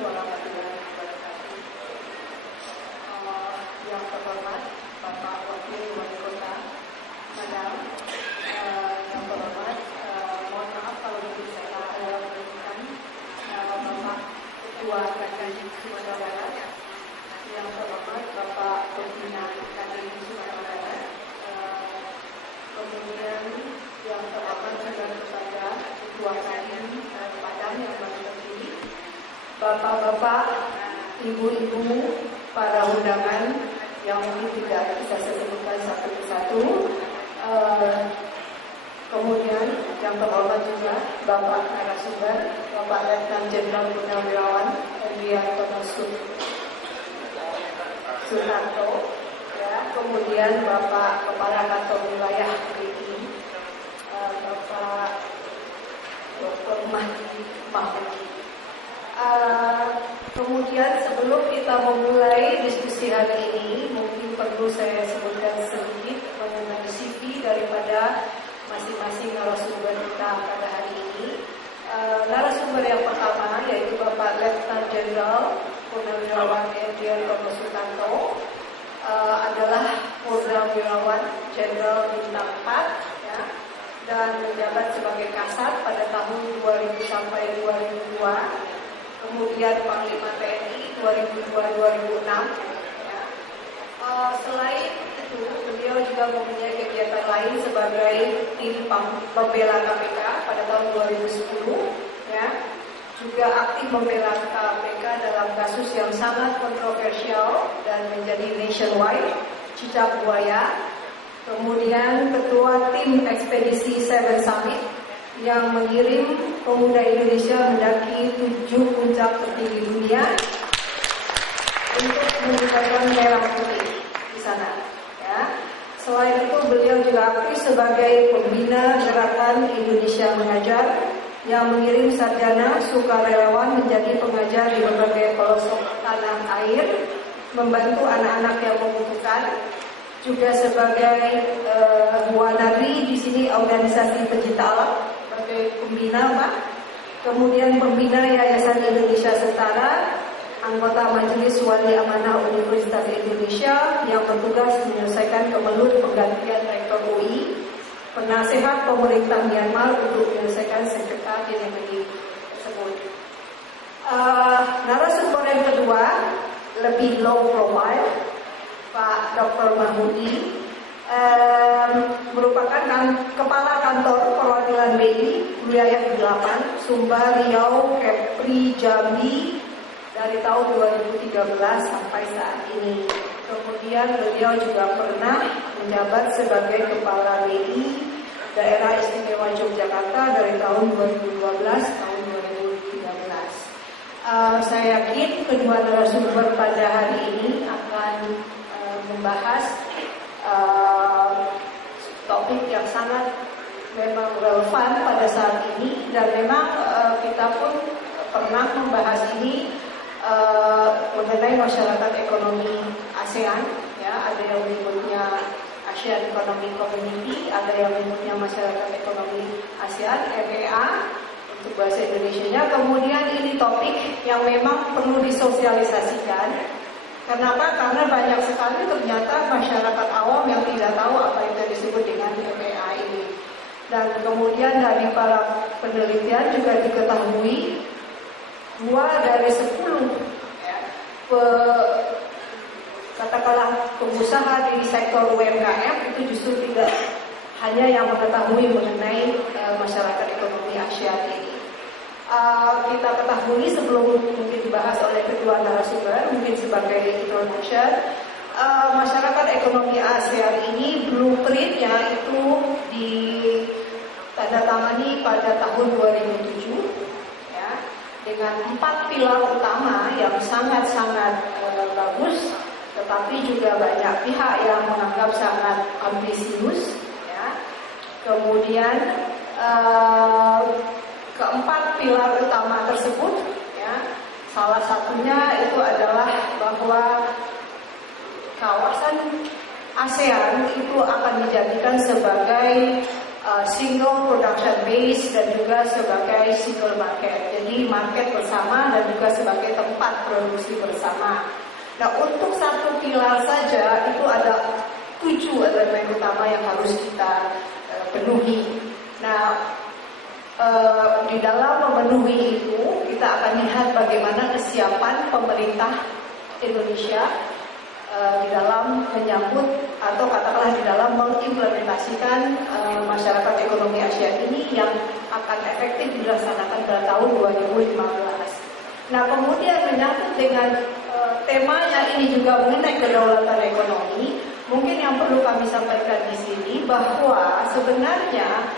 warahmatullahi wabarakatuh. Yang terhormat Bapak Wakil Wali Kota, Madam, yang terhormat, mohon maaf kalau mungkin saya menyebutkan Bapak Ketua KKN Sumatera Barat, yang terhormat Bapak Pembina KKN Sumatera Barat, kemudian yang terhormat juga kepada Ketua KKN Padang yang baru terpilih, Bapak-bapak, ibu-ibu, para undangan yang mungkin tidak bisa saya sebutkan satu persatu. Kemudian yang terhormat juga Bapak narasumber, Bapak Letnan Jenderal Purnawirawan Hendrianto Sunarto, ya, kemudian Bapak Kepala Kantor Wilayah BI, Bapak Dr. Mahdi. Kemudian sebelum kita memulai diskusi hari ini, mungkin perlu saya sebutkan sedikit mengenai CV daripada masing-masing narasumber kita pada hari ini. Narasumber yang pertama yaitu Bapak Letnan Jenderal Purnawirawan Hendrianto Sutanto, adalah Purnawirawan Jenderal bintang 4, ya, dan menjabat sebagai Kasat pada tahun 2000 sampai 2002. Kemudian Panglima TNI 2002-2006. Ya. Selain itu, beliau juga mempunyai kegiatan lain sebagai tim pembela KPK pada tahun 2010. Ya. Juga aktif membela KPK dalam kasus yang sangat kontroversial dan menjadi nationwide, Cicak Buaya. Kemudian Ketua Tim Ekspedisi Seven Summit yang mengirim pemuda Indonesia mendaki 7 puncak tertinggi dunia untuk mengibarkan merah putih di sana. Ya. Selain itu, beliau juga aktif sebagai pembina gerakan Indonesia Mengajar yang mengirim sarjana sukarelawan menjadi pengajar di berbagai pelosok tanah air, membantu anak-anak yang membutuhkan. Juga sebagai Wanadri di sini organisasi pencinta alam sebagai pembina, Pak. Kemudian pembina Yayasan Indonesia Setara, anggota Majelis Wali Amanah Universitas Indonesia yang bertugas menyelesaikan kemelut penggantian rektor UI, penasehat pemerintah Myanmar untuk menyelesaikan sengketa di negeri tersebut. Narasumber yang kedua lebih low profile, Pak Dr. Mahmudi, merupakan Kepala Kantor Perwakilan BI Wilayah 8 Sumbar, Riau, Kepri, Jambi dari tahun 2013 sampai saat ini. Kemudian beliau juga pernah menjabat sebagai Kepala BI Daerah Istimewa Yogyakarta dari tahun 2012 tahun 2013. Saya yakin kedua narasumber pada hari ini akan membahas topik yang sangat memang relevan pada saat ini, dan memang kita pun pernah membahas ini mengenai masyarakat ekonomi ASEAN, ya, ada yang menyebutnya ASEAN Economic Community, ada yang menyebutnya masyarakat ekonomi ASEAN (MEA) untuk bahasa Indonesianya. Kemudian ini topik yang memang perlu disosialisasikan. Kenapa? Karena banyak sekali ternyata masyarakat awam yang tidak tahu apa yang disebut dengan MEA ini. Dan kemudian dari para penelitian juga diketahui 2 dari 10 ya, katakanlah pengusaha di sektor UMKM itu justru tidak hanya yang mengetahui mengenai masyarakat ekonomi ASEAN ini. Kita ketahui sebelum mungkin dibahas oleh kedua narasumber, mungkin sebagai introduction, masyarakat ekonomi ASEAN ini blueprintnya itu ditandatangani pada tahun 2007, ya, dengan 4 pilar utama yang sangat-sangat bagus, tetapi juga banyak pihak yang menganggap sangat ambisius, ya. Kemudian keempat pilar utama tersebut, ya, salah satunya itu adalah bahwa kawasan ASEAN itu akan dijadikan sebagai single production base dan juga sebagai single market. Jadi market bersama dan juga sebagai tempat produksi bersama. Nah, untuk satu pilar saja itu ada 7 elemen utama yang harus kita penuhi. Nah, di dalam memenuhi itu kita akan lihat bagaimana kesiapan pemerintah Indonesia di dalam menyambut atau katakanlah di dalam mengimplementasikan masyarakat ekonomi ASEAN ini yang akan efektif dilaksanakan pada tahun 2015. Nah, kemudian menyangkut dengan temanya ini juga mengenai kedaulatan ekonomi, mungkin yang perlu kami sampaikan di sini bahwa sebenarnya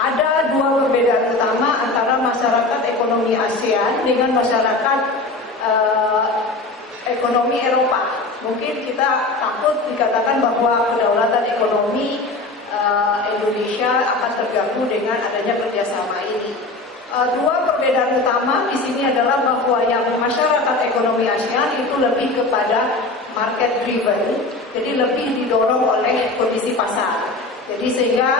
ada 2 perbedaan utama antara masyarakat ekonomi ASEAN dengan masyarakat ekonomi Eropa. Mungkin kita takut dikatakan bahwa kedaulatan ekonomi Indonesia akan terganggu dengan adanya kerjasama ini. 2 perbedaan utama di sini adalah bahwa yang masyarakat ekonomi ASEAN itu lebih kepada market driven, jadi lebih didorong oleh kondisi pasar. Jadi sehingga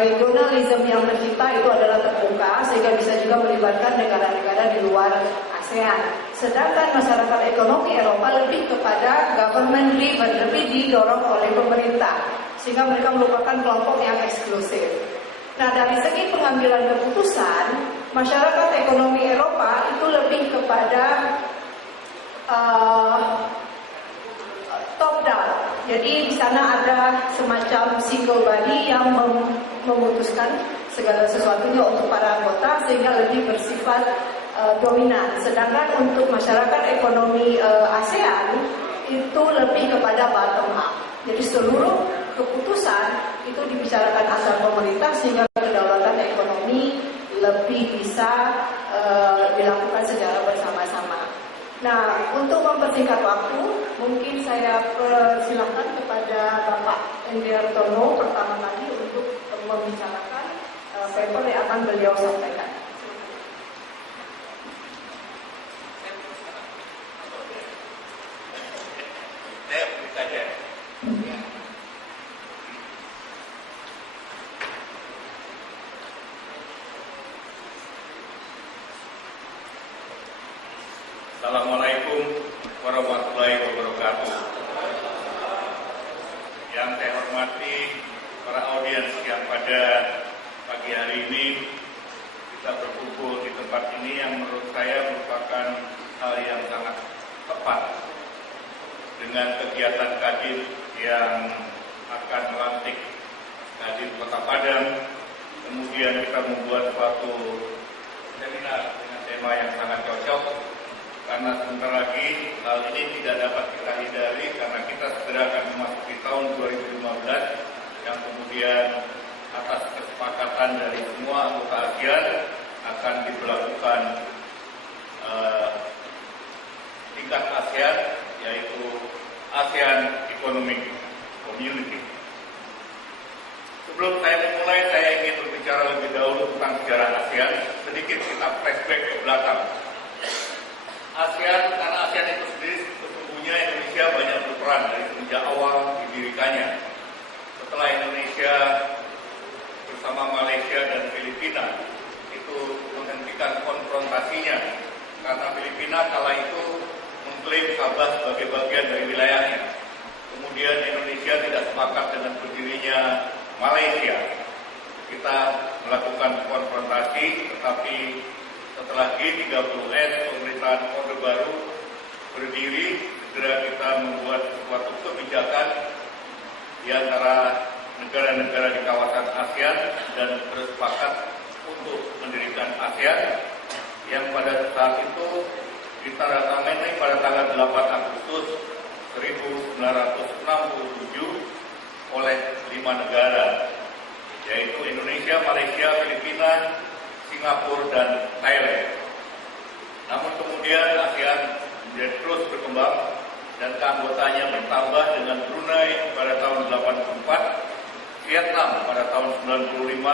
regionalisme yang tercipta itu adalah terbuka sehingga bisa juga melibatkan negara-negara di luar ASEAN. Sedangkan masyarakat ekonomi Eropa lebih kepada government driven, lebih didorong oleh pemerintah sehingga mereka merupakan kelompok yang eksklusif. Nah, dari segi pengambilan keputusan, masyarakat ekonomi Eropa itu lebih kepada top down. Jadi di sana ada semacam single body yang memutuskan segala sesuatunya untuk para anggota sehingga lebih bersifat dominan. Sedangkan untuk masyarakat ekonomi ASEAN itu lebih kepada bottom up. Jadi seluruh keputusan itu dibicarakan asal pemerintah sehingga kedaulatan ekonomi lebih bisa dilakukan secara bersama-sama. Nah, untuk mempersingkat waktu, mungkin saya persilahkan kepada Bapak Endiartono pertama kali untuk membicarakan paper yang akan beliau sampaikan. Assalamualaikum warahmatullahi wabarakatuh. Yang saya hormati para audiens yang pada pagi hari ini kita berkumpul di tempat ini yang menurut saya merupakan hal yang sangat tepat dengan kegiatan Kadin yang akan melantik Kadin Kota Padang. Kemudian kita membuat suatu seminar dengan tema yang sangat cocok. Karena sebentar lagi hal ini tidak dapat kita hindari karena kita segera akan memasuki tahun 2015 yang kemudian atas kesepakatan dari semua anggota ASEAN akan diberlakukan tingkat ASEAN, yaitu ASEAN Economic Community. Sebelum saya memulai, saya ingin berbicara lebih dahulu tentang sejarah ASEAN. Sedikit kita flashback ke belakang. ASEAN, karena ASEAN itu sendiri sesungguhnya Indonesia banyak berperan dari sejak awal didirikannya. Setelah Indonesia bersama Malaysia dan Filipina itu menghentikan konfrontasinya karena Filipina kala itu mengklaim Sabah sebagai bagian dari wilayahnya. Kemudian Indonesia tidak sepakat dengan berdirinya Malaysia. Kita melakukan konfrontasi, tetapi setelah G30S, pemerintahan Orde Baru berdiri, segera kita membuat suatu kebijakan di antara negara-negara di kawasan ASEAN dan bersepakat untuk mendirikan ASEAN yang pada saat itu ditandatangani pada tanggal 8 Agustus 1967 oleh 5 negara, yaitu Indonesia, Malaysia, Filipina, Singapura, dan Thailand. Namun kemudian ASEAN menjadi terus berkembang dan keanggotanya bertambah dengan Brunei pada tahun 84, Vietnam pada tahun 95,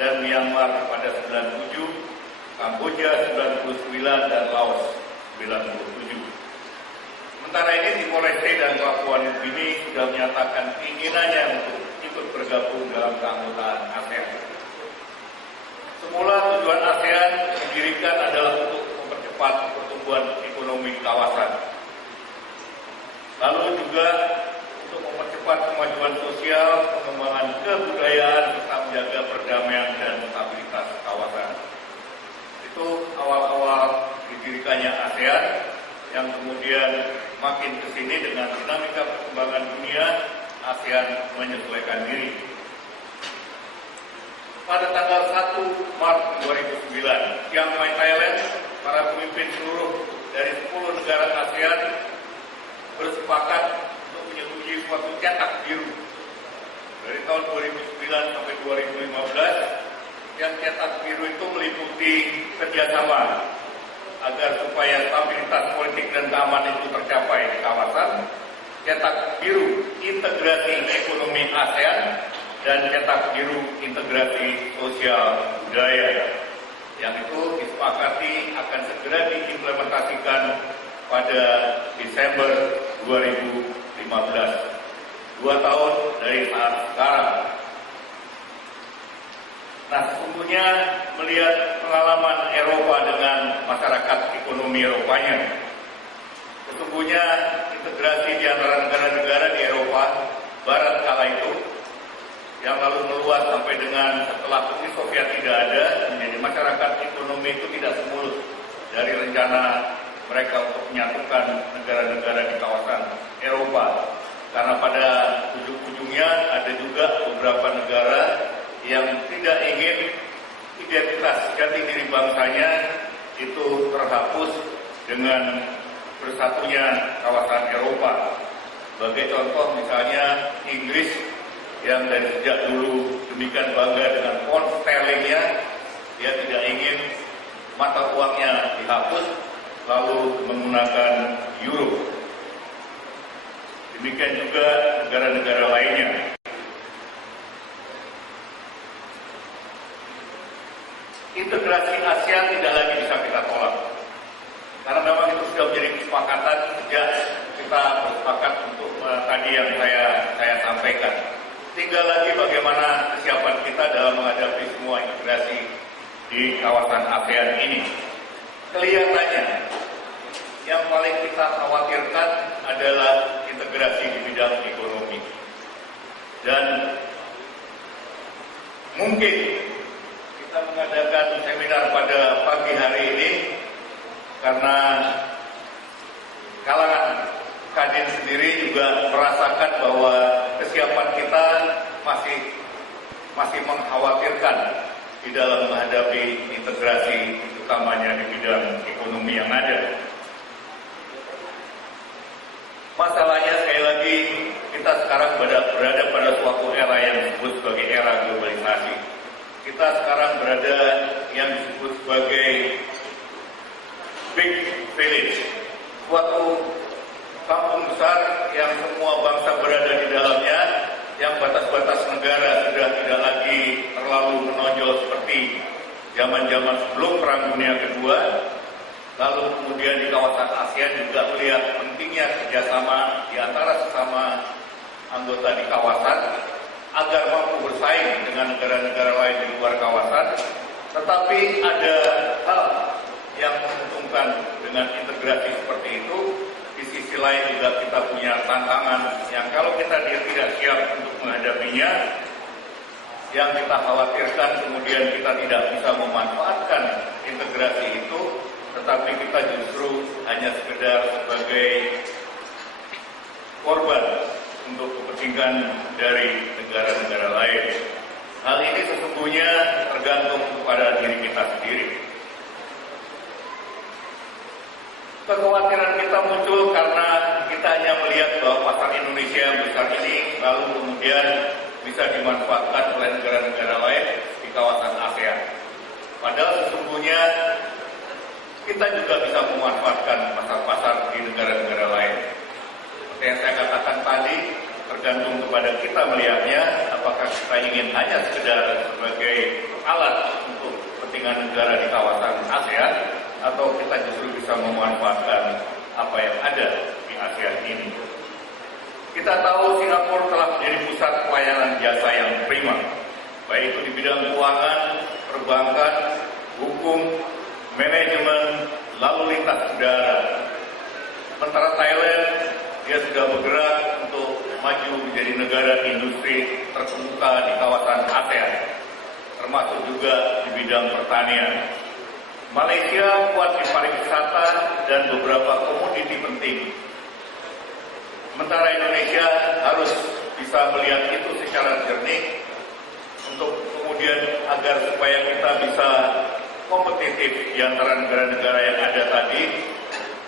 dan Myanmar pada 97, Kamboja 99, dan Laos 97. Sementara ini Timor Leste dan Papua New Guinea sudah menyatakan keinginannya untuk ikut bergabung dalam keanggotaan ASEAN. Semula tujuan ASEAN didirikan adalah untuk mempercepat pertumbuhan ekonomi kawasan. Lalu juga untuk mempercepat kemajuan sosial, pengembangan kebudayaan, serta menjaga perdamaian dan stabilitas kawasan. Itu awal-awal didirikannya ASEAN, yang kemudian makin ke sini dengan dinamika perkembangan dunia, ASEAN menyesuaikan diri. Pada tanggal 1 Maret 2009, Chiang Mai, Thailand, para pemimpin seluruh dari 10 negara ASEAN bersepakat untuk menyetujui suatu cetak biru. Dari tahun 2009 sampai 2015, yang cetak biru itu meliputi kerjasama agar supaya stabilitas politik dan keamanan itu tercapai di kawasan, cetak biru integrasi ekonomi ASEAN, dan cetak biru integrasi sosial budaya, yang itu disepakati akan segera diimplementasikan pada Desember 2015, 2 tahun dari saat sekarang. Nah, sesungguhnya melihat pengalaman Eropa dengan masyarakat ekonomi Eropanya, sesungguhnya integrasi di antara negara-negara di Eropa Barat kala itu, yang lalu meluas sampai dengan setelah Uni Soviet tidak ada, menjadi masyarakat ekonomi itu tidak semulus dari rencana mereka untuk menyatukan negara-negara di kawasan Eropa. Karena pada ujung-ujungnya ada juga beberapa negara yang tidak ingin identitas jati diri bangsanya itu terhapus dengan bersatunya kawasan Eropa. Sebagai contoh misalnya Inggris yang dari sejak dulu demikian bangga dengan pound sterlingnya, dia tidak ingin mata uangnya dihapus lalu menggunakan euro. Demikian juga negara-negara lainnya. Integrasi ASEAN tidak lagi bisa kita tolak, karena memang itu sudah menjadi kesepakatan sejak kita bersepakat untuk tadi yang saya sampaikan. Tinggal lagi bagaimana kesiapan kita dalam menghadapi semua integrasi di kawasan ASEAN ini. Kelihatannya yang paling kita khawatirkan adalah integrasi di bidang ekonomi. Dan mungkin kita mengadakan seminar pada pagi hari ini karena kalangan Kadin sendiri juga merasakan bahwa kesiapan kita masih mengkhawatirkan di dalam menghadapi integrasi, utamanya di bidang ekonomi yang ada. Masalahnya sekali lagi, kita sekarang berada pada suatu era yang disebut sebagai era globalisasi. Kita sekarang berada yang disebut sebagai big village, suatu kampung besar yang semua bangsa berada di dalamnya, yang batas-batas negara sudah tidak lagi terlalu menonjol seperti zaman-zaman sebelum Perang Dunia Kedua. Lalu kemudian di kawasan ASEAN juga melihat pentingnya kerjasama di antara sesama anggota di kawasan agar mampu bersaing dengan negara-negara lain di luar kawasan. Tetapi ada hal yang menguntungkan dengan integrasi seperti itu. Di sisi lain juga kita punya tantangan yang kalau kita tidak siap untuk menghadapinya, yang kita khawatirkan kemudian kita tidak bisa memanfaatkan integrasi itu, tetapi kita justru hanya sekedar sebagai korban untuk kepentingan dari negara-negara lain. Hal ini sesungguhnya tergantung kepada diri kita sendiri. Kekhawatiran kita muncul karena kita hanya melihat bahwa pasar Indonesia yang besar ini lalu kemudian bisa dimanfaatkan oleh negara-negara lain di kawasan ASEAN. Padahal sesungguhnya kita juga bisa memanfaatkan pasar-pasar di negara-negara lain. Seperti yang saya katakan tadi, tergantung kepada kita melihatnya, apakah kita ingin hanya sekedar sebagai alat untuk kepentingan negara di kawasan ASEAN, atau kita justru bisa memanfaatkan apa yang ada di ASEAN ini. Kita tahu Singapura telah menjadi pusat pelayanan jasa yang prima, baik itu di bidang keuangan, perbankan, hukum, manajemen, lalu lintas udara. Sementara Thailand, dia sudah bergerak untuk maju menjadi negara industri terkemuka di kawasan ASEAN, termasuk juga di bidang pertanian. Malaysia kuat di pariwisata dan beberapa komoditi penting. Sementara Indonesia harus bisa melihat itu secara jernih untuk kemudian agar supaya kita bisa kompetitif di antara negara-negara yang ada tadi,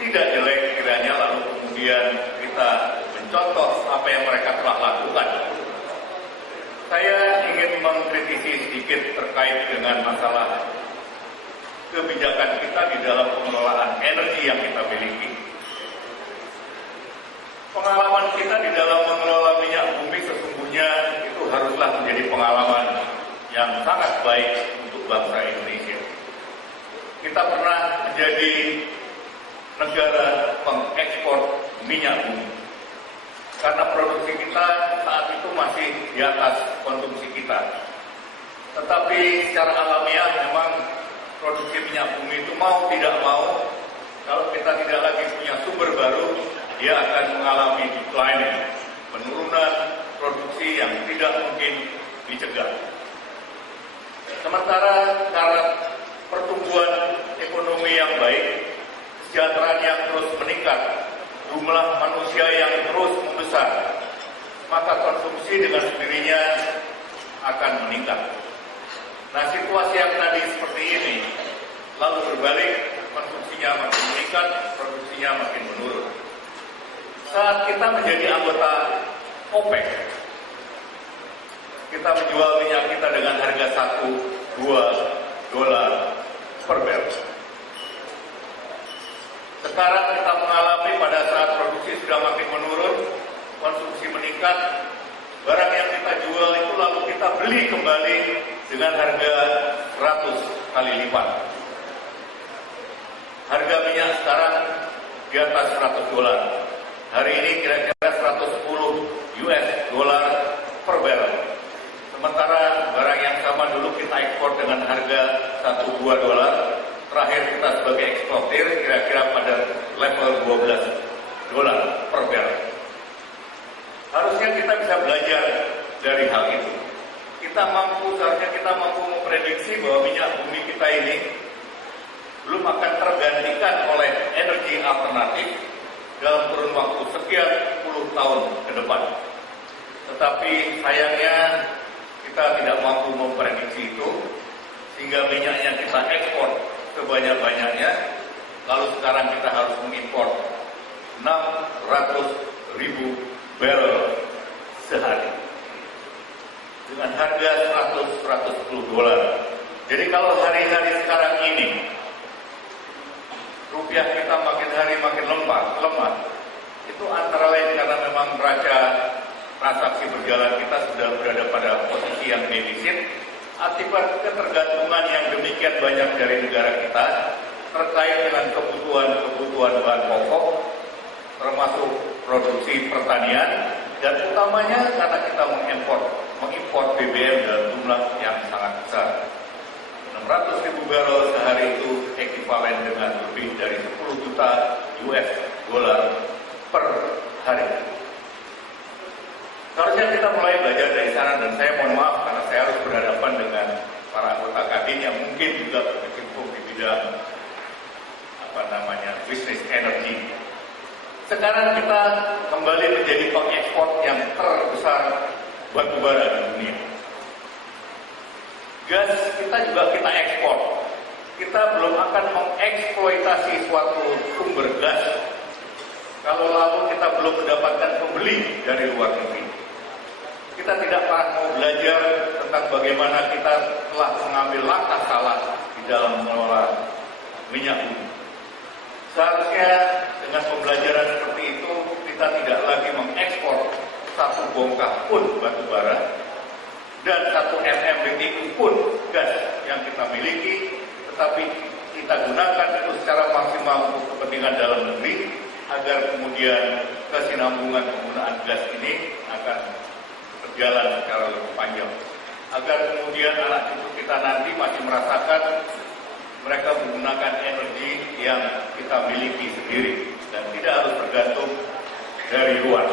tidak jelek kiranya lalu kemudian kita mencontoh apa yang mereka telah lakukan. Saya ingin mengkritisi sedikit terkait dengan masalah kebijakan kita di dalam pengelolaan energi yang kita miliki. Pengalaman kita di dalam mengelola minyak bumi sesungguhnya itu haruslah menjadi pengalaman yang sangat baik untuk bangsa Indonesia. Kita pernah menjadi negara pengekspor minyak bumi. Karena produksi kita saat itu masih di atas konsumsi kita. Tetapi secara alamiah memang produksi minyak bumi itu mau tidak mau, kalau kita tidak lagi punya sumber baru, dia akan mengalami decline, penurunan produksi yang tidak mungkin dicegah. Sementara karena pertumbuhan ekonomi yang baik, kesejahteraan yang terus meningkat, jumlah manusia yang terus membesar, maka konsumsi dengan sendirinya akan meningkat. Nah, situasi yang tadi seperti ini, lalu berbalik, konsumsinya makin meningkat, produksinya makin menurun. Saat kita menjadi anggota OPEC, kita menjual minyak kita dengan harga $1-2 per barrel. Sekarang kita mengalami pada saat produksi sudah makin menurun, konsumsi meningkat, barang yang kita jual itu lalu kita beli kembali dengan harga 100 kali lipat. Harga minyak sekarang di atas $100. Hari ini kira-kira $110 per barrel. Sementara barang yang sama dulu kita ekspor dengan harga $1-2. Terakhir kita sebagai eksportir kira-kira pada level $12 per barrel. Harusnya kita bisa belajar dari hal itu. Seharusnya kita mampu memprediksi bahwa minyak bumi kita ini belum akan tergantikan oleh energi alternatif dalam kurun waktu sekian puluh tahun ke depan. Tetapi sayangnya kita tidak mampu memprediksi itu, sehingga minyaknya kita ekspor sebanyak-banyaknya, lalu sekarang kita harus mengimpor 600.000 barrel sehari dengan harga $100-110. Jadi kalau hari-hari sekarang ini rupiah kita makin hari makin lemah, itu antara lain karena memang neraca transaksi berjalan kita sudah berada pada posisi yang defisit akibat ketergantungan yang demikian banyak dari negara kita terkait dengan kebutuhan bahan pokok, termasuk produksi pertanian, dan utamanya karena kita mengimpor BBM dalam jumlah yang sangat besar. 600.000 barrel sehari itu ekivalen dengan lebih dari $10 juta per hari. Seharusnya kita mulai belajar dari sana, dan saya mohon maaf karena saya harus berhadapan dengan para anggota Kadin yang mungkin juga berkecimpung di bidang bisnis energi. Sekarang kita kembali menjadi pengekspor yang terbesar batu bara di dunia. Gas kita juga kita ekspor. Kita belum akan mengeksploitasi suatu sumber gas kalau lalu kita belum mendapatkan pembeli dari luar negeri. Kita tidak pernah mau belajar tentang bagaimana kita telah mengambil langkah salah di dalam mengelola minyak bumi. Seharusnya dengan pembelajaran seperti itu kita tidak lagi mengekspor satu bongkah pun batu bara dan 1 MMBTU pun gas yang kita miliki, tetapi kita gunakan itu secara maksimal untuk kepentingan dalam negeri agar kemudian kesinambungan penggunaan gas ini akan berjalan secara lebih panjang. Agar kemudian anak cucu kita nanti masih merasakan mereka menggunakan energi yang kita miliki sendiri dan tidak harus tergantung dari luar.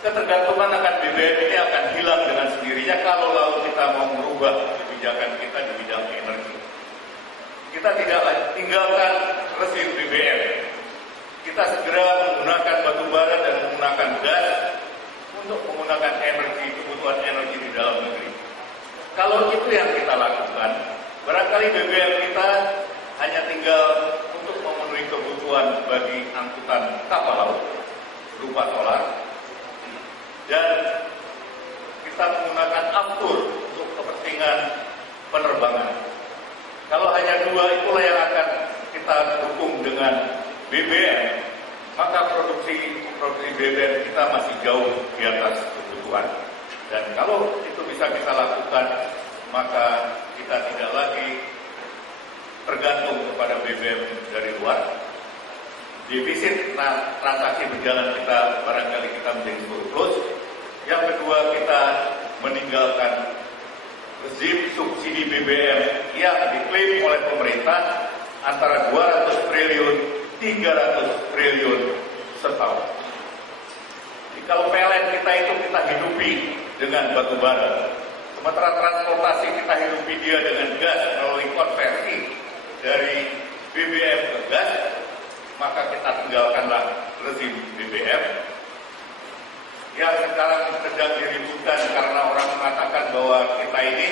Ketergantungan akan BBM ini akan hilang dengan sendirinya kalau lalu kita mau merubah kebijakan kita di bidang energi. Kita tidak tinggalkan rezim BBM. Kita segera menggunakan batu bara dan menggunakan gas untuk menggunakan energi, kebutuhan energi di dalam negeri. Kalau itu yang kita lakukan, barangkali BBM kita hanya tinggal untuk memenuhi kebutuhan bagi angkutan kapal laut berupa solar, dan kita menggunakan aftur untuk kepentingan penerbangan. Kalau hanya dua itulah yang akan kita dukung dengan BBM, maka produksi BBM kita masih jauh di atas kebutuhan. Dan kalau itu bisa kita lakukan, maka kita tidak lagi tergantung kepada BBM dari luar. Defisit transaksi berjalan kita barangkali kita menjadi surplus. Yang kedua, kita meninggalkan rezim subsidi BBM yang diklaim oleh pemerintah antara 200 triliun 300 triliun setahun. Jadi kalau PLN kita itu kita hidupi dengan batu bara, sementara transportasi kita hidupi dia dengan gas melalui konversi dari BBM ke gas, maka kita tinggalkanlah rezim BBM yang sekarang sedang diributkan karena orang mengatakan bahwa kita ini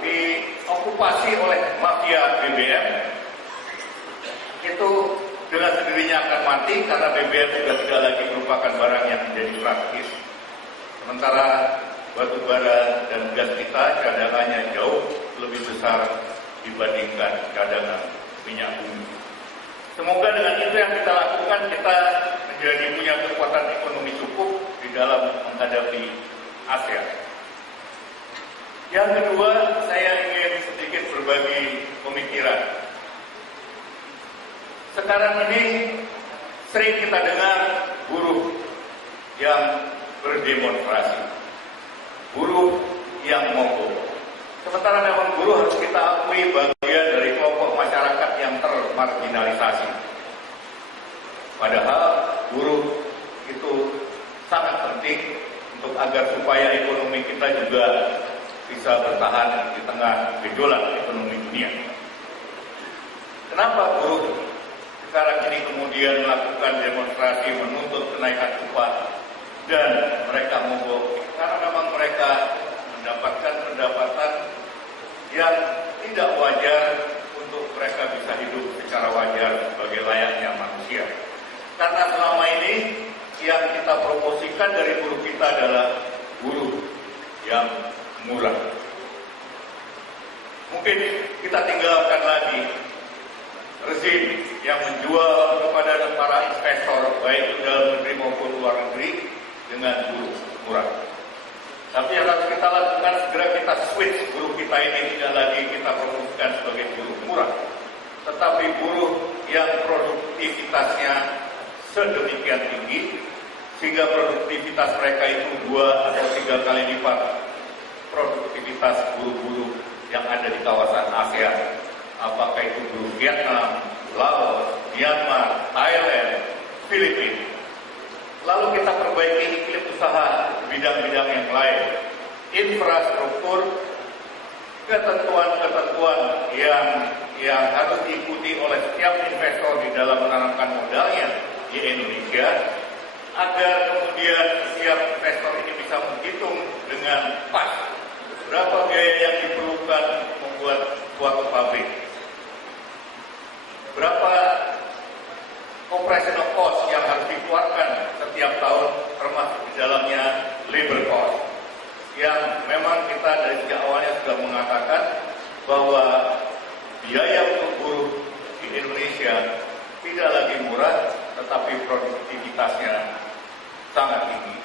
diokupasi oleh mafia BBM. Itu dengan sendirinya akan mati karena BBM sudah tidak lagi merupakan barang yang menjadi praktis. Sementara batu bara dan gas kita cadangannya jauh lebih besar dibandingkan cadangan minyak bumi. Semoga dengan itu yang kita lakukan, kita menjadi punya kekuatan ekonomi cukup di dalam menghadapi ASEAN. Yang kedua, saya ingin sedikit berbagi pemikiran. Sekarang ini sering kita dengar buruh yang berdemonstrasi, buruh yang mogok. Sementara memang buruh harus kita akui bagian dari kelompok masyarakat yang termarginalisasi. Padahal buruh itu sangat penting untuk agar supaya ekonomi kita juga bisa bertahan di tengah gejolak ekonomi dunia. Kenapa buruh sekarang ini kemudian melakukan demonstrasi menuntut kenaikan upah dan mereka mogok? Karena memang mereka mendapatkan pendapatan yang tidak wajar untuk mereka bisa hidup secara wajar sebagai layaknya manusia. Karena selama ini yang kita promosikan dari buruh kita adalah buruh yang murah. Mungkin kita tinggalkan lagi rezim yang menjual kepada para investor baik di dalam negeri maupun luar negeri dengan buruh murah. Tapi yang harus kita lakukan, segera kita switch buruh kita ini tidak lagi kita promosikan sebagai buruh murah, tetapi buruh yang produktivitasnya sedemikian tinggi sehingga produktivitas mereka itu 2 atau 3 kali lipat produktivitas buruh-buruh yang ada di kawasan ASEAN. Apakah itu buruh Vietnam, Laos, Myanmar, Thailand, Filipina. Lalu kita perbaiki iklim usaha bidang-bidang yang lain, infrastruktur, ketentuan-ketentuan yang harus diikuti oleh setiap investor di dalam menanamkan modalnya di Indonesia, agar kemudian setiap investor ini bisa menghitung dengan pas berapa biaya yang diperlukan membuat suatu pabrik, berapa operational cost yang harus dikeluarkan setiap tahun, termasuk di dalamnya labor cost, yang memang kita dari sejak awalnya sudah mengatakan bahwa biaya untuk buruh di Indonesia tidak lagi murah, tetapi produktivitasnya sangat tinggi.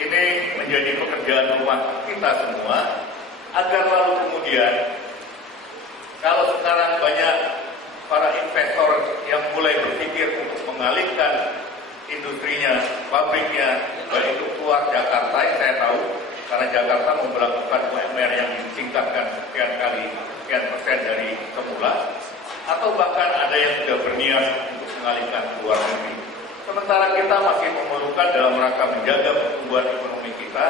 Ini menjadi pekerjaan rumah kita semua, agar lalu kemudian kalau sekarang banyak para investor mengalihkan industrinya, pabriknya, baik itu keluar Jakarta, yang saya tahu, karena Jakarta memperlakukan UMR yang ditingkatkan sekian persen dari semula, atau bahkan ada yang sudah berniat untuk mengalihkan keluar negeri. Sementara kita masih memerlukan dalam rangka menjaga pertumbuhan ekonomi kita,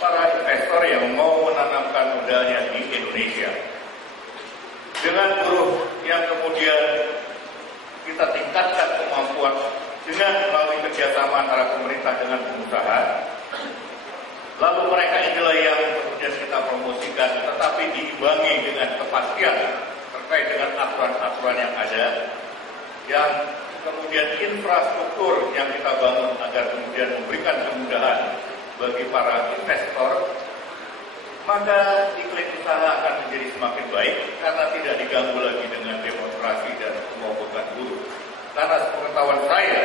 para investor yang mau menanamkan modalnya di Indonesia. Dengan buruh yang kemudian kita tingkatkan kemampuan dengan melalui kerjasama antara pemerintah dengan pengusaha, lalu mereka inilah yang kemudian kita promosikan, tetapi diimbangi dengan kepastian terkait dengan aturan-aturan yang ada, yang kemudian infrastruktur yang kita bangun agar kemudian memberikan kemudahan bagi para investor, maka iklim usaha akan menjadi semakin baik karena tidak diganggu lagi dengan demonstrasi dan pemogokan buruh. Karena sepengetahuan saya,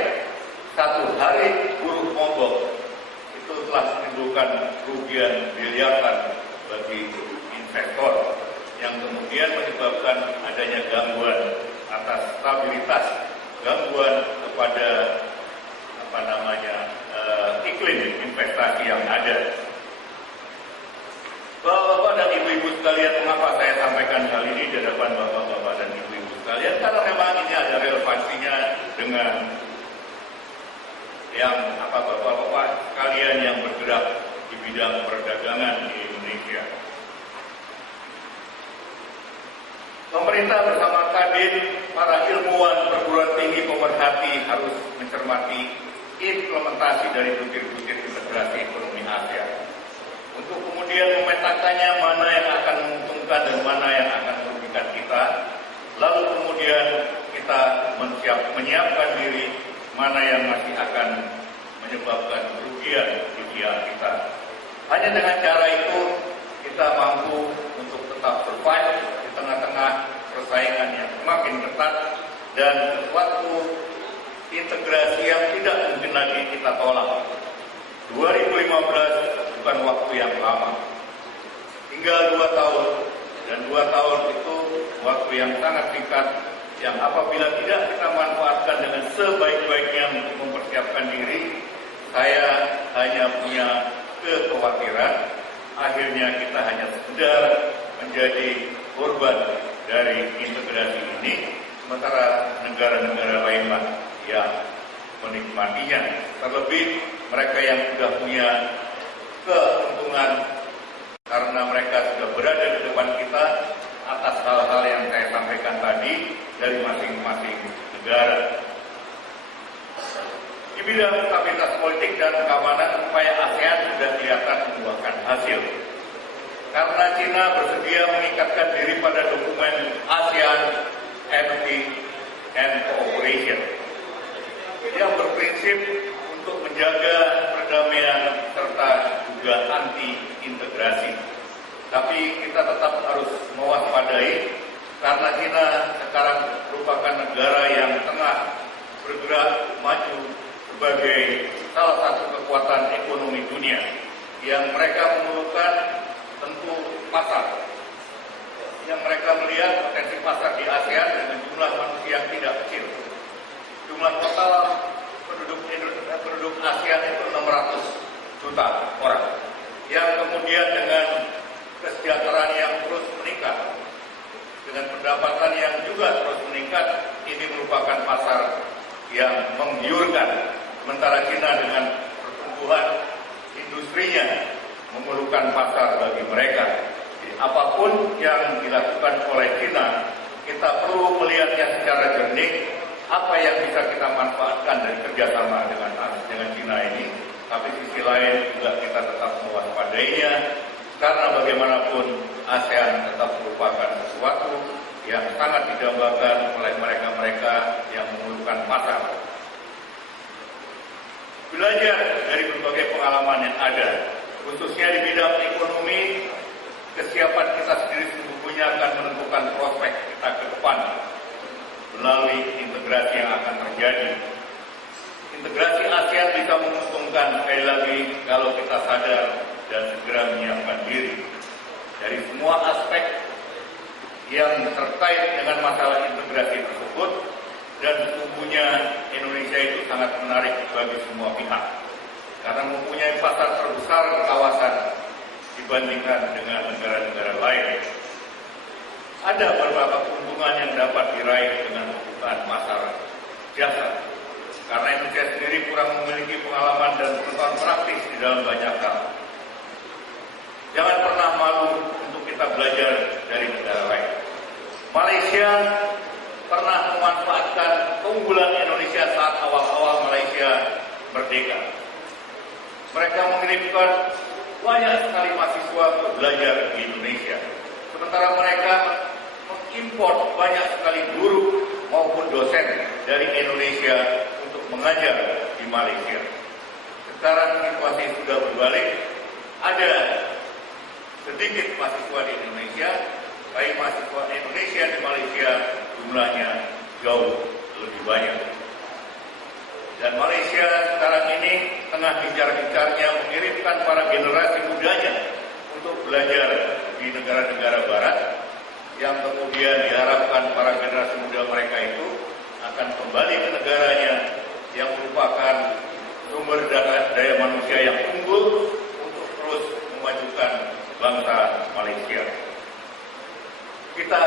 satu hari buruh mogok itu telah menimbulkan kerugian miliaran bagi investor yang kemudian menyebabkan adanya gangguan atas stabilitas, gangguan kepada iklim investasi yang ada. Bapak-bapak dan ibu-ibu sekalian, mengapa saya sampaikan kali ini di hadapan bapak-bapak dan ibu-ibu sekalian? Karena memang ini ada relevansinya dengan yang bapak-bapak sekalian yang bergerak di bidang perdagangan di Indonesia. Pemerintah bersama Kadin, para ilmuwan perguruan tinggi pemerhati harus mencermati implementasi dari butir-butir integrasi ekonomi ASEAN. Untuk kemudian memetakannya mana yang akan menguntungkan dan mana yang akan merugikan kita. Lalu kemudian kita menyiapkan diri mana yang masih akan menyebabkan kerugian di pihak kita. Hanya dengan cara itu kita mampu untuk tetap survive di tengah-tengah persaingan yang semakin ketat dan suatu integrasi yang tidak mungkin lagi kita tolak. 2015 bukan waktu yang lama. Tinggal 2 tahun, dan 2 tahun itu waktu yang sangat singkat, yang apabila tidak kita manfaatkan dengan sebaik-baiknya untuk mempersiapkan diri, saya hanya punya kekhawatiran, akhirnya kita hanya sekedar menjadi korban dari integrasi ini, sementara negara-negara lainlah yang menikmatinya. Terlebih mereka yang sudah punya keuntungan karena mereka sudah berada di depan kita atas hal-hal yang saya sampaikan tadi dari masing-masing negara. Di bidang stabilitas politik dan keamanan, upaya ASEAN sudah kelihatan membuahkan hasil. Karena Cina bersedia mengikatkan diri pada dokumen ASEAN Amity and Cooperation yang berprinsip untuk menjaga perdamaian serta juga anti-integrasi. Tapi kita tetap harus mewaspadai karena China sekarang merupakan negara yang tengah bergerak maju sebagai salah satu kekuatan ekonomi dunia yang mereka memerlukan tentu pasar. Yang mereka melihat potensi pasar di ASEAN dengan jumlah manusia yang tidak kecil. Jumlah total penduduk ASEAN itu 600 juta orang, yang kemudian dengan kesejahteraan yang terus meningkat, dengan pendapatan yang juga terus meningkat, ini merupakan pasar yang menggiurkan. Sementara China dengan pertumbuhan industrinya memerlukan pasar bagi mereka. Jadi, apapun yang dilakukan oleh China, kita perlu melihatnya secara jernih. Apa yang bisa kita manfaatkan dari kerjasama dengan China ini, tapi sisi lain juga kita tetap mewaspadainya, karena bagaimanapun ASEAN tetap merupakan sesuatu yang sangat didambakan oleh mereka-mereka yang memerlukan pasar. Belajar dari berbagai pengalaman yang ada, khususnya di bidang ekonomi, kesiapan kita sendiri sesungguhnya akan menentukan prospek kita ke depan melalui integrasi yang akan terjadi. Integrasi ASEAN bisa menguntungkan sekali lagi kalau kita sadar dan segera menyiapkan diri. Dari semua aspek yang terkait dengan masalah integrasi tersebut, dan sesungguhnya Indonesia itu sangat menarik bagi semua pihak karena mempunyai pasar terbesar di kawasan dibandingkan dengan negara-negara lain. Ada beberapa keuntungan yang dapat diraih dengan pembukaan pasar jasa karena Indonesia sendiri kurang memiliki pengalaman dan pengetahuan praktis di dalam banyak hal. Jangan pernah malu untuk kita belajar dari negara lain. Malaysia pernah memanfaatkan keunggulan Indonesia saat awal-awal Malaysia merdeka. Mereka mengirimkan banyak sekali mahasiswa untuk belajar di Indonesia. Sementara mereka mengimpor banyak sekali guru maupun dosen dari Indonesia untuk mengajar di Malaysia. Sekarang situasi sudah berbalik, ada sedikit mahasiswa di Indonesia, baik mahasiswa Indonesia di Malaysia jumlahnya jauh lebih banyak. Dan Malaysia sekarang ini tengah gencar-gencarnya mengirimkan para generasi mudanya untuk belajar di negara-negara barat, yang kemudian diharapkan para generasi muda mereka itu akan kembali ke negaranya yang merupakan sumber daya manusia yang unggul untuk terus memajukan bangsa Malaysia. Kita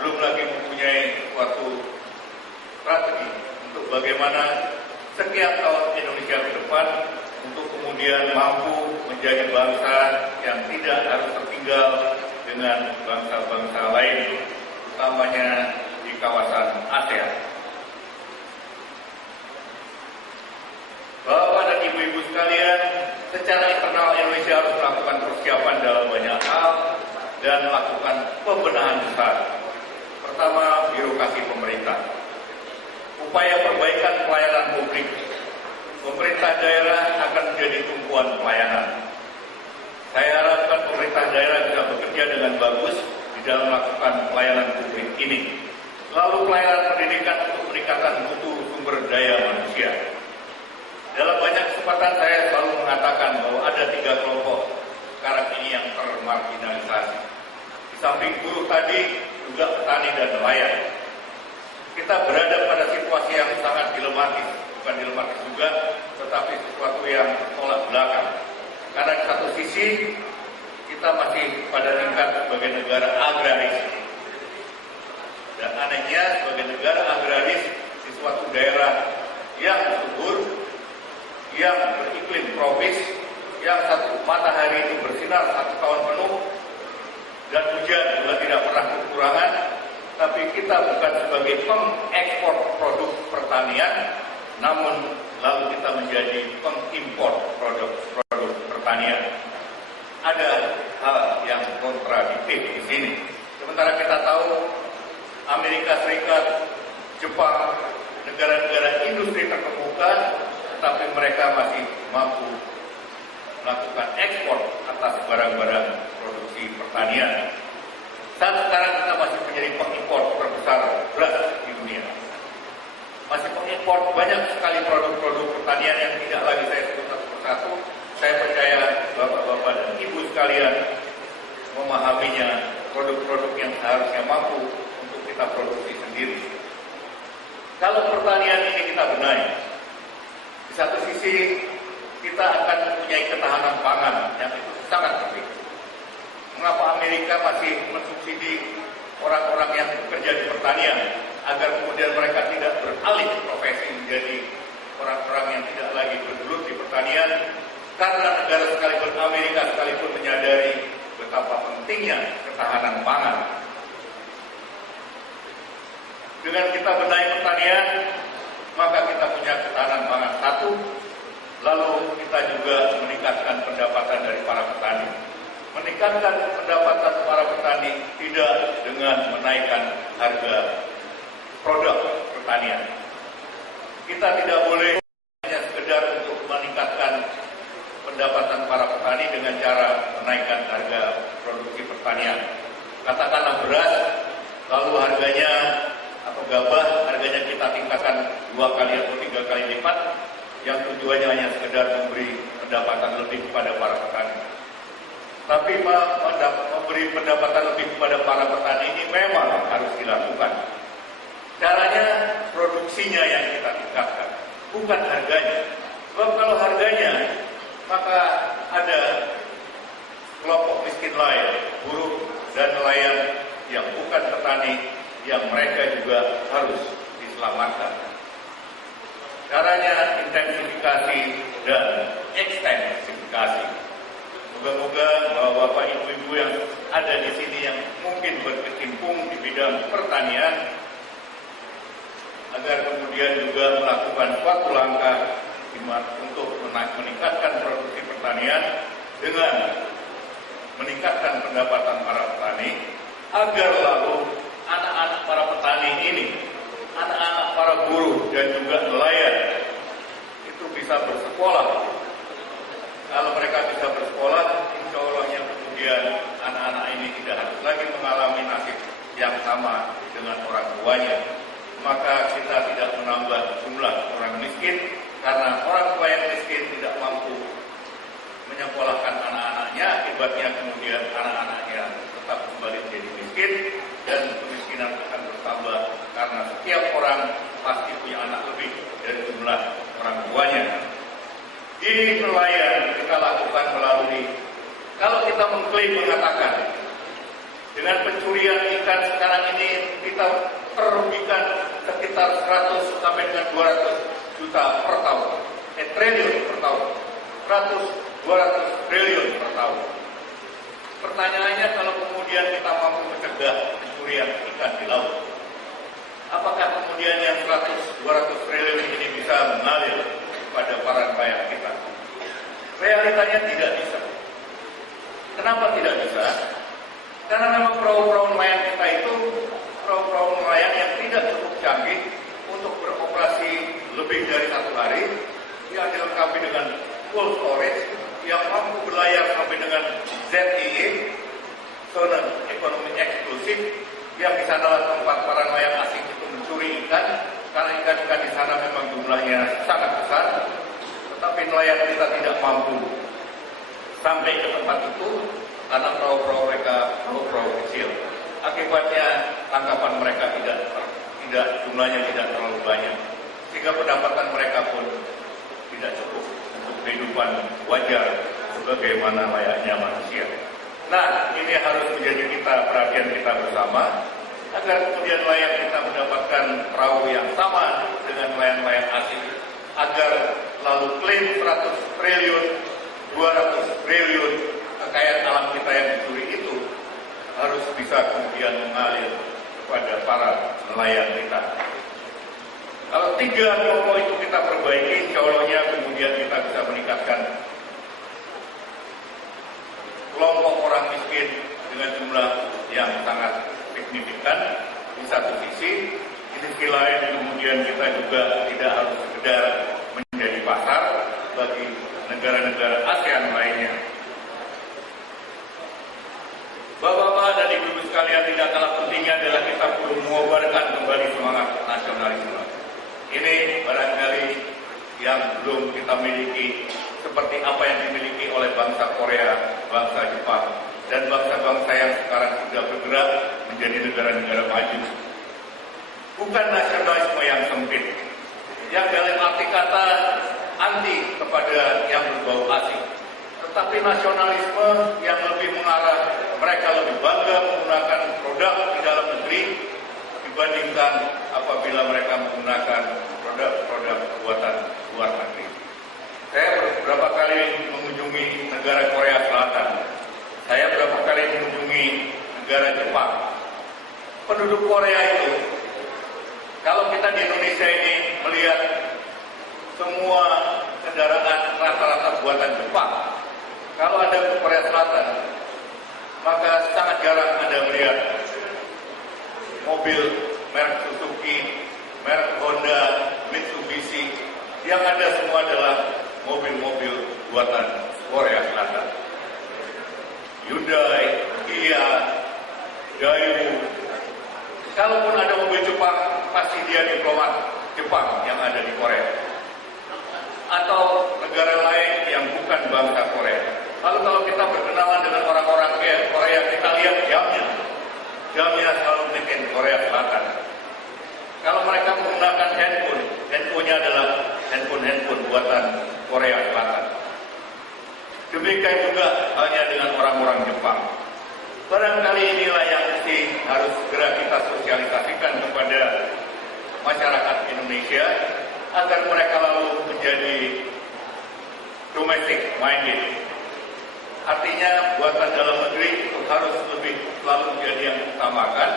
belum lagi mempunyai suatu strategi untuk bagaimana setiap tahun Indonesia ke depan untuk kemudian mampu menjadi bangsa yang tidak harus tertinggal dengan bangsa-bangsa lain, utamanya di kawasan ASEAN. Bapak dan Ibu-Ibu sekalian, secara internal Indonesia harus melakukan persiapan dalam banyak hal dan melakukan pembenahan besar. Pertama, birokrasi pemerintah. Upaya perbaikan pelayanan publik. Pemerintah daerah akan menjadi tumpuan pelayanan. Saya harapkan pemerintah daerah bisa bekerja dengan bagus di dalam melakukan pelayanan publik ini. Lalu pelayanan pendidikan untuk peningkatan mutu sumber daya manusia. Dalam banyak kesempatan saya selalu mengatakan bahwa ada 3 kelompok sekarang ini yang termarginalisasi. Di samping buruh tadi, juga petani dan nelayan. Kita berada pada situasi yang sangat dilematis, bukan dilematis juga, tetapi sesuatu yang tolak belakang. Karena di satu sisi kita masih pada tingkat sebagai negara agraris, dan anehnya sebagai negara agraris di suatu daerah yang subur, yang beriklim tropis, yang satu matahari itu bersinar 1 tahun penuh dan hujan juga tidak pernah kekurangan, tapi kita bukan sebagai pengekspor produk pertanian, namun lalu kita menjadi pengimpor produk pertanian. Ada hal yang kontradiktif di sini. Sementara kita tahu Amerika Serikat, Jepang, negara-negara industri terkemuka, tetapi mereka masih mampu melakukan ekspor atas barang-barang produksi pertanian. Saat sekarang kita masih menjadi pengimpor terbesar beras di dunia. Masih mengimpor banyak sekali produk-produk pertanian yang tidak lagi saya sebut satu persatu. Saya percaya Bapak-Bapak dan Ibu sekalian memahaminya, produk-produk yang seharusnya mampu untuk kita produksi sendiri. Kalau pertanian ini kita benahi, di satu sisi kita akan mempunyai ketahanan pangan yang itu sangat penting. Mengapa Amerika masih mensubsidi orang-orang yang bekerja di pertanian agar kemudian mereka tidak beralih profesi menjadi orang-orang yang tidak lagi bergelut di pertanian? Karena negara sekalipun, Amerika sekalipun menyadari betapa pentingnya ketahanan pangan. Dengan kita benahi pertanian, maka kita punya ketahanan pangan satu, lalu kita juga meningkatkan pendapatan dari para petani. Meningkatkan pendapatan para petani tidak dengan menaikkan harga produk pertanian. Kita tidak boleh hanya sekedar untuk meningkatkan pendapatan para petani dengan cara menaikkan harga produksi pertanian. Katakanlah beras, lalu harganya atau gabah harganya kita tingkatkan 2 kali atau 3 kali lipat, yang tujuannya hanya sekedar memberi pendapatan lebih kepada para petani. Tapi memberi pendapatan lebih kepada para petani ini memang harus dilakukan. Caranya produksi produksinya yang kita tingkatkan, bukan harganya. Sebab kalau harganya, maka ada kelompok miskin lain, buruh dan nelayan yang bukan petani, yang mereka juga harus diselamatkan. Caranya intensifikasi dan ekstensifikasi. Moga-moga bapak ibu-ibu yang ada di sini yang mungkin berkecimpung di bidang pertanian, agar kemudian juga melakukan suatu langkah untuk meningkatkan produksi pertanian dengan meningkatkan pendapatan para petani, agar lalu anak-anak para petani ini, anak-anak para buruh dan juga nelayan itu bisa bersekolah. Kalau mereka bisa bersekolah, insya Allahnya kemudian anak-anak ini tidak harus lagi mengalami nasib yang sama dengan orang tuanya. Maka kita tidak menambah jumlah orang miskin, karena orang tua yang miskin tidak mampu menyekolahkan anak-anaknya, akibatnya kemudian anak-anaknya tetap kembali menjadi miskin, dan kemiskinan akan bertambah karena setiap orang pasti punya anak lebih dari jumlah orang tuanya. Di nelayan kita lakukan melalui, kalau kita mengklaim mengatakan dengan pencurian ikan sekarang ini kita merugikan sekitar 100 sampai dengan 200 juta per tahun, triliun per tahun, 200 triliun per tahun. Pertanyaannya, kalau kemudian kita mampu mencegah pencurian ikan di laut, apakah kemudian yang 200 triliun ini bisa mengalir pada para nelayan kita? Realitanya tidak bisa. Kenapa tidak bisa? Karena memang perahu-perahu nelayan kita itu perahu-perahu nelayan yang tidak cukup canggih untuk beroperasi lebih dari 1 hari, yang dilengkapi dengan full storage, yang mampu berlayar sampai dengan ZEE, zona ekonomi eksklusif, yang di sana tempat para nelayan asing itu mencuri ikan, karena ikan-ikan di sana memang jumlahnya sangat besar, tetapi nelayan kita tidak mampu sampai ke tempat itu karena perahu-perahu mereka perahu-perahu kecil. Akibatnya tangkapan mereka tidak jumlahnya tidak terlalu banyak, sehingga pendapatan mereka pun tidak cukup untuk kehidupan wajar sebagaimana layaknya manusia. Nah, ini harus menjadi perhatian kita bersama, agar kemudian nelayan kita mendapatkan perahu yang sama dengan nelayan-nelayan asing, agar lalu klaim 100 triliun, 200 triliun kekayaan alam kita yang dicuri itu harus bisa kemudian mengalir kepada para nelayan kita. Kalau 3 kelompok itu kita perbaiki, insya Allahnya kemudian kita bisa meningkatkan kelompok orang miskin dengan jumlah yang sangat signifikan di satu sisi. Di sisi lain kemudian kita juga tidak harus sekedar menjadi pasar bagi negara-negara ASEAN lainnya. Bapak-bapak dan ibu-ibu sekalian, tidak kalah pentingnya adalah kita perlu mengobarkan kembali semangat nasionalisme. Ini barangkali yang belum kita miliki, seperti apa yang dimiliki oleh bangsa Korea, bangsa Jepang, dan bangsa-bangsa yang sekarang sudah bergerak menjadi negara-negara maju. Bukan nasionalisme yang sempit, yang dalam arti kata anti kepada yang berbau asing, tetapi nasionalisme yang lebih mengarah mereka lebih bangga menggunakan produk di dalam negeri dibandingkan apabila mereka menggunakan produk-produk buatan luar negeri. Saya beberapa kali mengunjungi negara Korea Selatan. Saya beberapa kali mengunjungi negara Jepang. Penduduk Korea itu, kalau kita di Indonesia ini melihat semua kendaraan rata-rata buatan Jepang, kalau ada ke Korea Selatan, maka sangat jarang Anda melihat mobil merek Suzuki, merek Honda, Mitsubishi. Yang ada semua adalah mobil-mobil buatan Korea Selatan. Hyundai, Kia, Daewoo. Kalaupun ada mobil Jepang, pasti dia diplomat Jepang yang ada di Korea. Atau negara lain yang bukan bangsa Korea. Lalu kalau kita berkenalan dengan orang-orang Korea, kita lihat jamnya selalu made in Korea Selatan. Kalau mereka menggunakan handphone, agar mereka lalu menjadi domestic minded. Artinya buatan dalam negeri itu harus lebih selalu menjadi yang utamakan,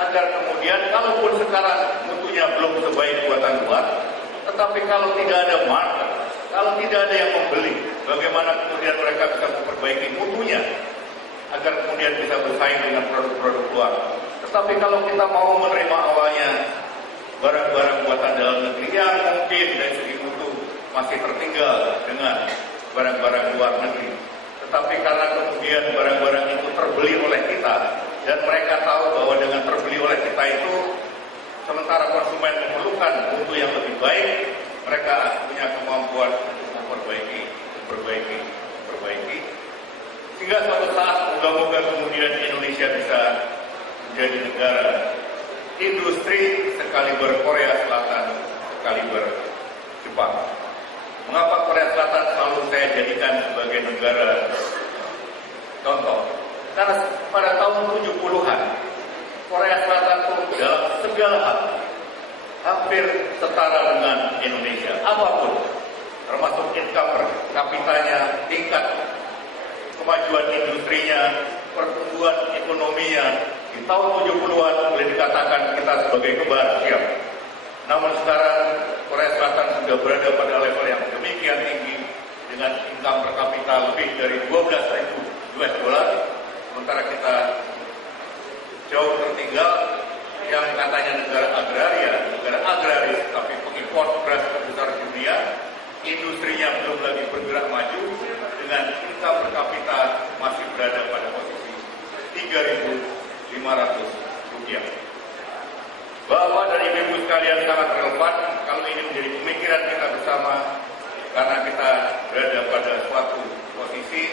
agar kemudian kalaupun sekarang mutunya belum sebaik buatan luar, tetapi kalau tidak ada market, kalau tidak ada yang membeli, bagaimana kemudian mereka bisa memperbaiki mutunya agar kemudian bisa bersaing dengan produk-produk luar. Tetapi kalau kita mau menerima awalnya barang-barang buatan dalam negeri yang mungkin dari segi mutu masih tertinggal dengan barang-barang luar negeri, tetapi karena kemudian barang-barang itu terbeli oleh kita dan mereka tahu bahwa dengan terbeli oleh kita itu sementara konsumen memerlukan mutu yang lebih baik, mereka punya kemampuan untuk memperbaiki, sehingga suatu saat moga-moga kemudian Indonesia bisa menjadi negara industri sekaliber Korea Selatan, sekaliber Jepang. Mengapa Korea Selatan selalu saya jadikan sebagai negara contoh? Karena pada tahun 70-an, Korea Selatan itu dalam segala hal hampir setara dengan Indonesia. Apapun, termasuk income per kapitanya, tingkat kemajuan industrinya, pertumbuhan ekonominya. Di tahun 70-an boleh dikatakan kita sebagai kembar siap. Namun sekarang Korea Selatan sudah berada pada level yang demikian tinggi dengan income per kapita lebih dari 12.000 US dollar, sementara kita jauh tertinggal yang katanya negara agraris, tapi pengimpor beras terbesar dunia, industrinya belum lagi bergerak maju, dengan income per kapita masih berada pada posisi 3.500 rupiah. Bapak dan Ibu sekalian sangat relevan kalau ini menjadi pemikiran kita bersama, karena kita berada pada suatu posisi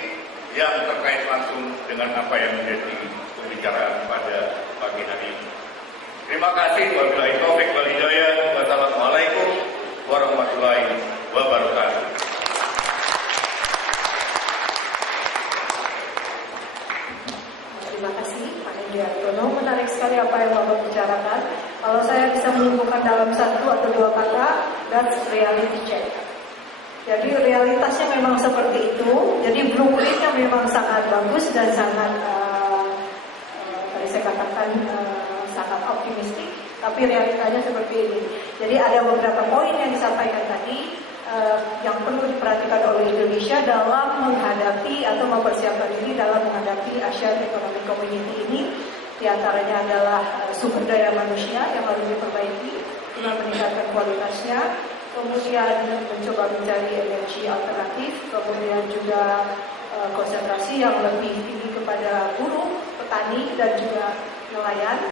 yang terkait langsung dengan apa yang menjadi pembicaraan pada pagi hari ini. Terima kasih. Wabillahi taufiq wal hidayah. Wassalamualaikum warahmatullahi wabarakatuh. Terima kasih Pak Hendiartono. Menarik sekali apa yang Bapak bicarakan. Kalau saya bisa menyimpulkan dalam satu atau dua kata, that's reality check. Jadi realitasnya memang seperti itu. Jadi blueprintnya memang sangat bagus dan sangat tadi saya katakan sangat optimistik. Tapi realitanya seperti ini. Jadi ada beberapa poin yang disampaikan tadi yang perlu diperhatikan oleh Indonesia dalam menghadapi atau mempersiapkan diri dalam menghadapi Asian Economic Community ini. Di antaranya adalah sumber daya manusia yang harus diperbaiki dengan meningkatkan kualitasnya, kemudian mencoba mencari energi alternatif, kemudian juga konsentrasi yang lebih tinggi kepada buruh, petani, dan juga nelayan.